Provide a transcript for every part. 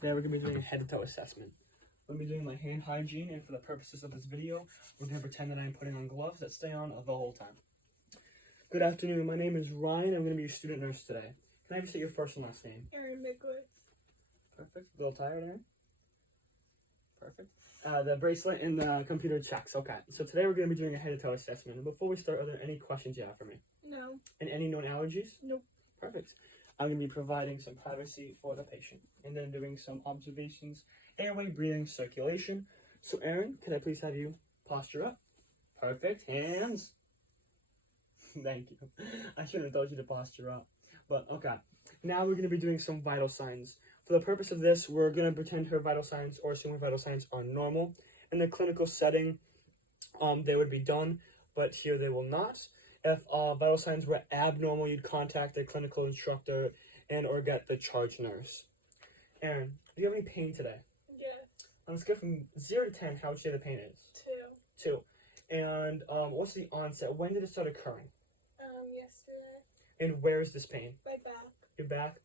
Today we're going to be doing a head-to-toe assessment. We're going to be doing my hand hygiene, and for the purposes of this video, we're going to pretend that I'm putting on gloves that stay on the whole time. Good afternoon, my name is Ryan. I'm going to be your student nurse today. Can I have you say your first and last name? Erin Mikowitz. Perfect. A little tired, Erin? Perfect. The bracelet and the computer checks. Okay, so today we're going to be doing a head-to-toe assessment. And before we start, are there any questions you have for me? No. And any known allergies? Nope. Perfect. I'm going to be providing some privacy for the patient and then doing some observations, airway, breathing, circulation. So Erin, can I please have you posture up? Perfect. Hands. Thank you. I shouldn't have told you to posture up. But okay. Now we're going to be doing some vital signs. For the purpose of this, we're going to pretend her vital signs or assume her vital signs are normal. In the clinical setting, they would be done, but here they will not. If vital signs were abnormal, you'd contact a clinical instructor and or get the charge nurse. Erin, do you have any pain today? Yes. On a scale from 0 to 10, how would you say the pain is? 2. 2. And what's the onset? When did it start occurring? Yesterday. And where is this pain? My back. Your back?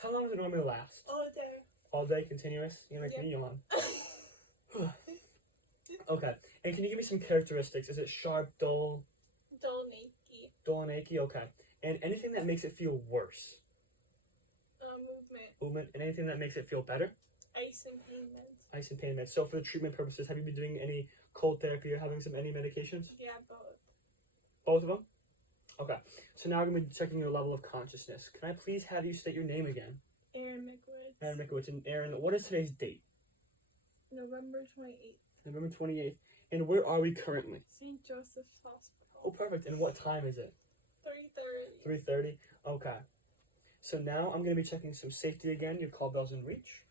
How long does it normally last? All day. All day, continuous? You make me yawn. Okay. And can you give me some characteristics? Is it sharp, dull? Dull and achy. Dull and achy? Okay. And anything that makes it feel worse? Movement. Movement. And anything that makes it feel better? Ice and pain meds. Ice and pain meds. So for the treatment purposes, have you been doing any cold therapy or having any medications? Yeah, both. Both of them? Okay. So now we're going to be checking your level of consciousness. Can I please have you state your name again? Erin Mikowitz. Erin Mikowitz. And Erin, what is today's date? November 28th. November 28th. And where are we currently? St. Joseph's Hospital. Oh, perfect. And what time is it? 3:30. 3:30? Okay. So now I'm going to be checking some safety again. Your call bell's in reach.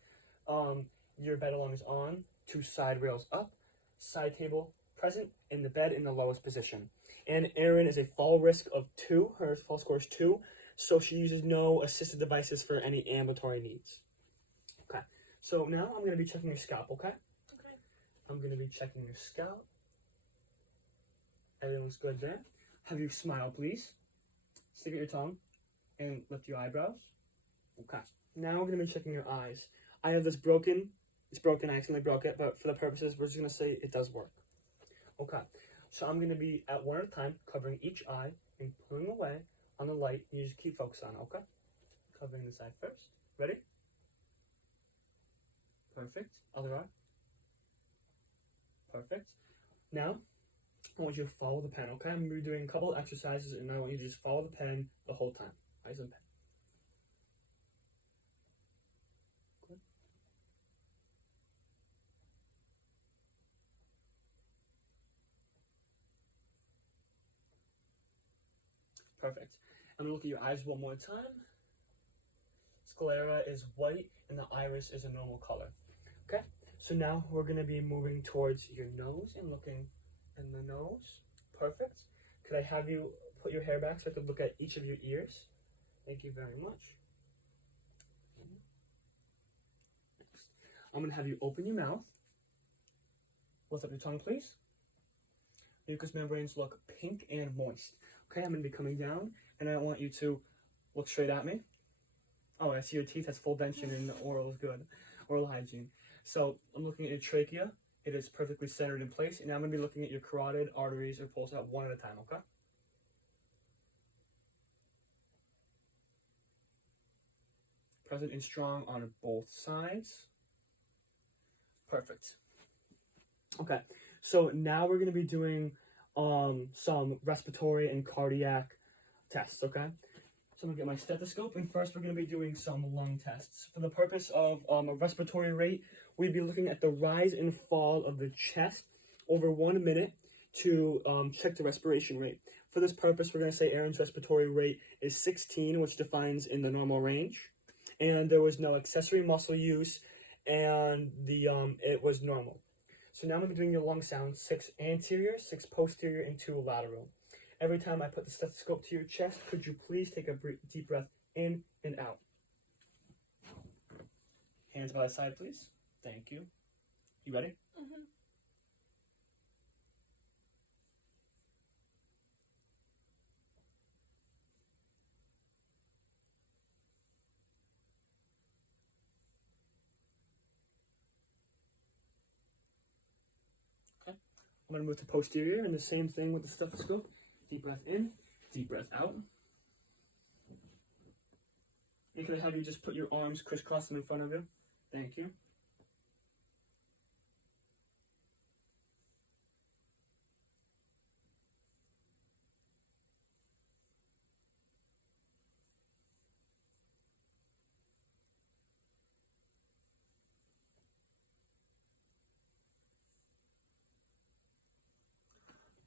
Your bed alarm is on. 2 side rails up. Side table present. In the bed in the lowest position. And Erin is a fall risk of 2. Her fall score is 2. So she uses no assisted devices for any ambulatory needs. Okay. So now I'm going to be checking your scalp, okay? Okay. I'm going to be checking your scalp. Everything looks good there. Have you smile, please? Stick out your tongue and lift your eyebrows. Okay. Now we're going to be checking your eyes. I have this broken. It's broken. I accidentally broke it, but for the purposes, we're just going to say it does work. Okay. So I'm going to be at one at a time covering each eye and pulling away on the light. You just keep focused on it, okay? Covering this eye first. Ready? Perfect. Other eye. Perfect. Now, I want you to follow the pen, okay? I'm going to be doing a couple of exercises, and I want you to just follow the pen the whole time. Eyes on the pen. Good. Perfect. I'm going to look at your eyes one more time. Sclera is white, and the iris is a normal color. Okay? So now we're going to be moving towards your nose and looking in the nose. Perfect. Could I have you put your hair back so I could look at each of your ears? Thank you very much. Next. I'm going to have you open your mouth. Lift up your tongue, please. Mucous membranes look pink and moist. Okay, I'm going to be coming down, and I want you to look straight at me. Oh, I see your teeth has full dentition, and the oral is good. Oral hygiene. So I'm looking at your trachea. It is perfectly centered in place. And now I'm going to be looking at your carotid arteries or pulse out one at a time, okay? Present and strong on both sides. Perfect. Okay, so now we're going to be doing some respiratory and cardiac tests, okay? So I'm going to get my stethoscope, and first we're going to be doing some lung tests. For the purpose of a respiratory rate, we'd be looking at the rise and fall of the chest over 1 minute to check the respiration rate. For this purpose, we're going to say Erin's respiratory rate is 16, which defines in the normal range. And there was no accessory muscle use, and it was normal. So now I'm going to be doing your lung sounds, 6 anterior, 6 posterior, and 2 lateral. Every time I put the stethoscope to your chest, could you please take a deep breath in and out? Hands by the side, please. Thank you. You ready? Mm-hmm. I'm going to move to posterior, and the same thing with the stethoscope. Deep breath in, deep breath out. You can have you just put your arms crisscrossing in front of you. Thank you.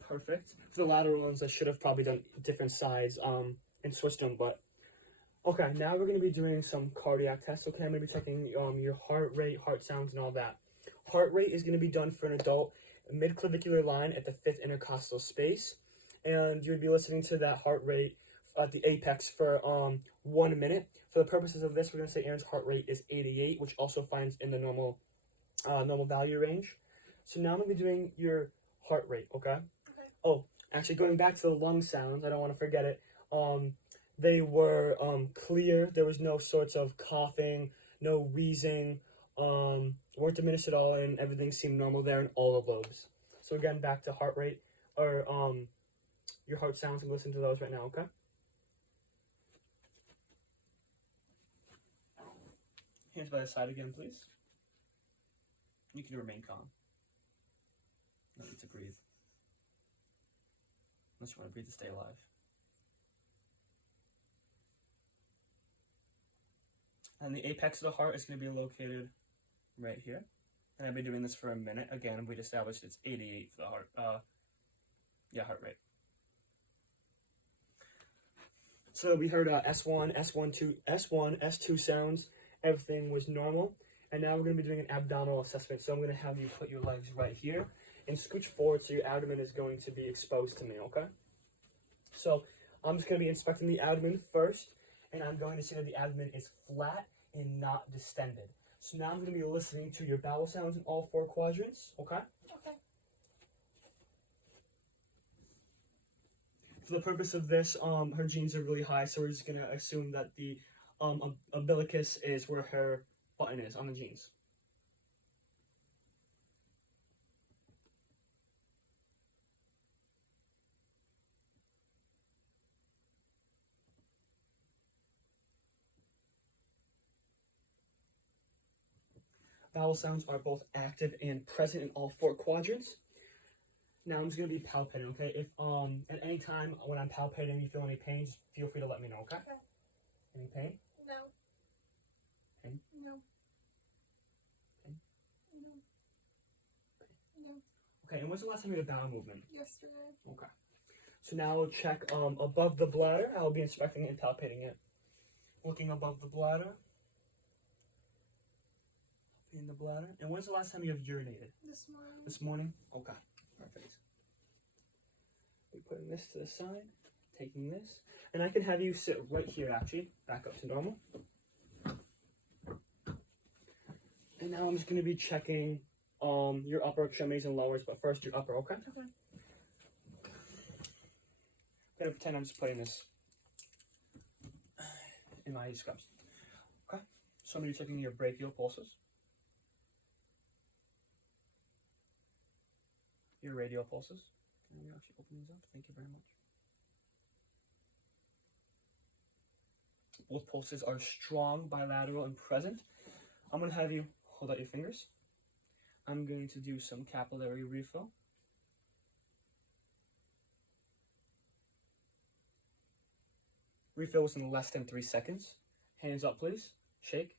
Perfect. For the lateral ones, I should have probably done different sides and switched them, but okay, now we're going to be doing some cardiac tests. Okay, I'm going to be checking your heart rate, heart sounds, and all that. Heart rate is going to be done for an adult mid-clavicular line at the 5th intercostal space, and you'll be listening to that heart rate at the apex for 1 minute. For the purposes of this, we're going to say Aaron's heart rate is 88, which also finds in the normal value range. So now I'm going to be doing your heart rate, okay? Oh, actually, going back to the lung sounds, I don't want to forget it. They were clear. There was no sorts of coughing, no wheezing, weren't diminished at all, and everything seemed normal there in all of those. So again, back to heart rate, or your heart sounds, and listen to those right now, okay? Hands by the side again, please. You can remain calm. No need to breathe. Unless you want to breathe to stay alive. And the apex of the heart is going to be located right here. And I've been doing this for a minute. Again, we established it's 88 for the heart. Heart rate. So we heard S1, S2 sounds. Everything was normal. And now we're going to be doing an abdominal assessment. So I'm going to have you put your legs right here and scooch forward so your abdomen is going to be exposed to me, okay? So I'm just going to be inspecting the abdomen first, and I'm going to see that the abdomen is flat and not distended. So now I'm going to be listening to your bowel sounds in all 4 quadrants, okay? Okay. For the purpose of this, her genes are really high, so we're just going to assume that the umbilicus is where her button is on the genes. Vowel sounds are both active and present in all 4 quadrants. Now I'm just going to be palpating, okay? If at any time when I'm palpating you feel any pain, just feel free to let me know, okay? Okay. Any pain? No. Pain? No. Pain? No. No. Okay, and when's the last time you had a bowel movement? Yesterday. Okay. So now I'll check above the bladder. I'll be inspecting it and palpating it. Looking above the bladder. In the bladder. And when's the last time you have urinated? This morning. This morning? Okay, perfect. We're putting this to the side, taking this, and I can have you sit right here actually, back up to normal. And now I'm just going to be checking your upper extremities and lowers, but first your upper, okay? Okay. I'm going to pretend I'm just putting this in my scrubs. Okay, so I'm going to be checking your brachial pulses. Your radial pulses. Can you actually open these up? Thank you very much. Both pulses are strong, bilateral, and present. I'm going to have you hold out your fingers. I'm going to do some capillary refill. Refill within less than 3 seconds. Hands up, please. Shake.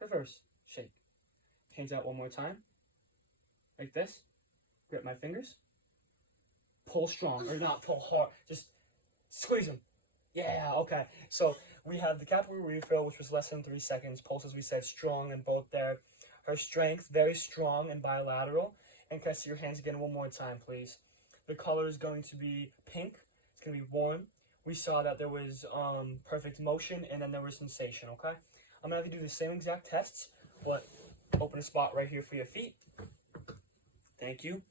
Reverse. Shake. Hands out one more time. Like this. Grip my fingers. Pull strong, or not pull hard. Just squeeze them. Yeah, okay. So we have the capillary refill, which was less than 3 seconds. Pulses, we said, strong and both there. Her strength, very strong and bilateral. And can I see your hands again one more time, please? The color is going to be pink. It's going to be warm. We saw that there was perfect motion, and then there was sensation, okay? I'm going to have you do the same exact tests, but open a spot right here for your feet. Thank you.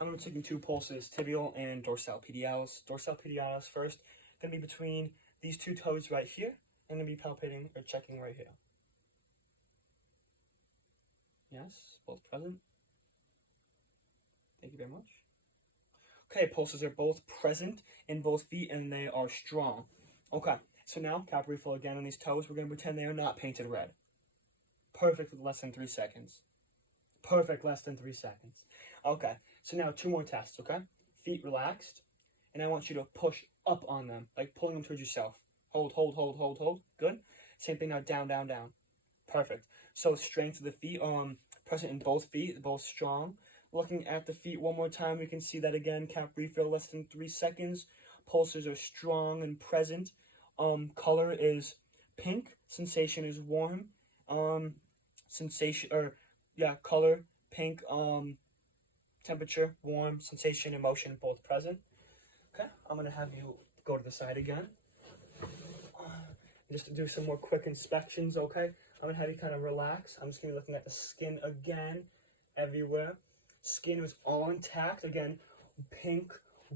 I'm going to be taking 2 pulses, tibial and dorsal pedialis. Dorsal pedialis first, going to be between these 2 toes right here, and going to be palpating or checking right here. Yes, both present. Thank you very much. Okay, pulses are both present in both feet and they are strong. Okay, so now cap refill again on these toes. We're going to pretend they are not painted red. Perfect with less than 3 seconds. Perfect, less than 3 seconds. Okay, so now 2 more tests, okay? Feet relaxed, and I want you to push up on them, like pulling them towards yourself. Hold, hold, hold, hold, hold. Good. Same thing now, down, down, down. Perfect. So strength of the feet, present in both feet, both strong. Looking at the feet one more time, we can see that again. Cap refill, less than 3 seconds. Pulses are strong and present. Color is pink. Sensation is warm. Color, pink. Temperature, warm. Sensation, emotion, both present. Okay, I'm gonna have you go to the side again. Just to do some more quick inspections, okay? I'm gonna have you kind of relax. I'm just gonna be looking at the skin again, everywhere. Skin was all intact. Again, pink,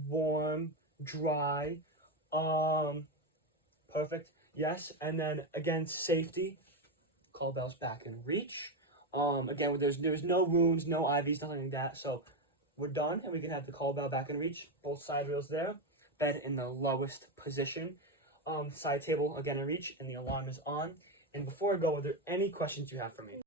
warm, dry. Perfect. Yes, and then again, safety. Call bells back in reach. Again, there's no wounds, no IVs, nothing like that. So we're done, and we can have the call bell back in reach. Both side rails there. Bed in the lowest position. Side table again in reach, and the alarm is on. And before I go, are there any questions you have for me?